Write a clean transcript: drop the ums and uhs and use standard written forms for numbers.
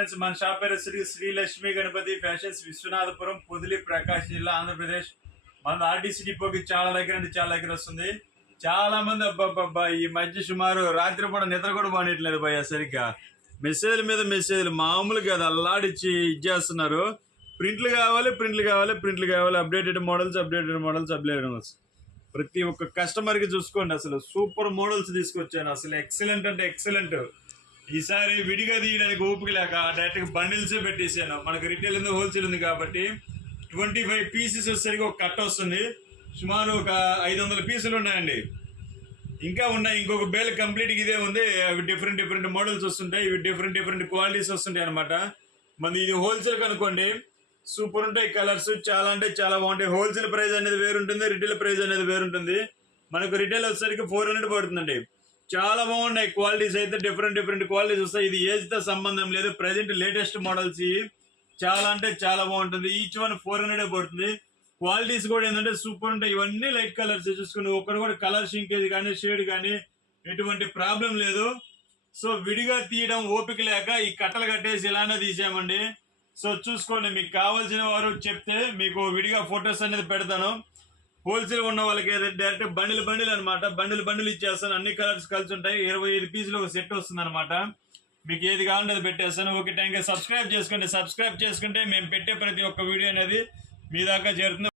Friends, మన shop పేరు Shri Lakshmi Ganapati fashions, Viswanathapuram, Podili, Prakash జిల్లా, ఆంధ్రప్రదేశ్. మన ఆర్టీసీ డిపోకి చాలా దగ్గర వస్తుంది. చాలా మంది అబ్బాబ్బా ఈ మధ్య సుమారు రాత్రి పూట నిద్ర కూడా బానిట్లేదు భయ్య. సరిగ్గా మెసేజ్ల మీద మెసేజ్లు మామూలుగా అది అల్లాడిచ్చి ఇచ్చేస్తున్నారు. ప్రింట్లు కావాలి, అప్డేటెడ్ మోడల్స్. ప్రతి ఒక్క కస్టమర్కి చూసుకోండి, అసలు సూపర్ మోడల్స్ తీసుకొచ్చాను. అసలు ఎక్సలెంట్ అంటే ఎక్సలెంట్. ఈసారి విడిగా తీయడానికి ఓపిక లేక డైరెక్ట్గా బండిల్సే పెట్టేసాను. మనకు రిటైల్ ఉంది, హోల్సేల్ ఉంది కాబట్టి 25 పీసెస్ వచ్చేసరికి ఒక కట్ట వస్తుంది. సుమారు ఒక 500 పీసులు ఉన్నాయండి. ఇంకా ఉన్నాయి, ఇంకొక బేల్ కంప్లీట్గా ఇదే ఉంది. అవి డిఫరెంట్ మోడల్స్ వస్తుంటాయి, ఇవి డిఫరెంట్ క్వాలిటీస్ వస్తుంటాయి అనమాట. మన ఇది హోల్సేల్ కనుకోండి, సూపర్ ఉంటాయి కలర్స్, చాలా అంటే చాలా బాగుంటాయి. హోల్సేల్ ప్రైస్ అనేది వేరుంటుంది, రిటైల్ ప్రైస్ అనేది వేరుంటుంది. మనకు రిటైల్ వచ్చేసరికి 400 పడుతుందండి. చాలా బాగున్నాయి క్వాలిటీస్ అయితే, డిఫరెంట్ క్వాలిటీస్ వస్తాయి. ఇది ఏజ్తో సంబంధం లేదు, ప్రజెంట్ లేటెస్ట్ మోడల్స్ చాలా అంటే చాలా బాగుంటుంది. ఈచ్ వన్ 400 పడుతుంది. క్వాలిటీస్ కూడా ఏంటంటే సూపర్ ఉంటాయి. ఇవన్నీ లైట్ కలర్స్ చూసుకుని ఒక్కడు కూడా కలర్ షింకేజ్ కానీ షేడ్ కానీ ఎటువంటి ప్రాబ్లం లేదు. సో విడిగా తీయడం ఓపిక లేక ఈ కట్టలు కట్టేసి ఇలానే తీసామండి. సో చూసుకోండి, మీకు కావాల్సిన వారు చెప్తే మీకు విడిగా ఫొటోస్ అనేది పెడతాను. హోల్సేల్ ఉన్న వాళ్ళకి డైరెక్ట్ బండిల్ అనమాట. బండిల్ ఇచ్చేస్తాను. అన్ని కలర్స్ కలిసి ఉంటాయి. 25 పీసులు ఒక సెట్ వస్తుంది అనమాట. మీకు ఏది కావాలంటే అది పెట్టేస్తాను. Okay, thank you. సబ్స్క్రైబ్ చేసుకుంటే మేము పెట్టే ప్రతి ఒక్క వీడియో అనేది మీ దాకా చేరుతుంది.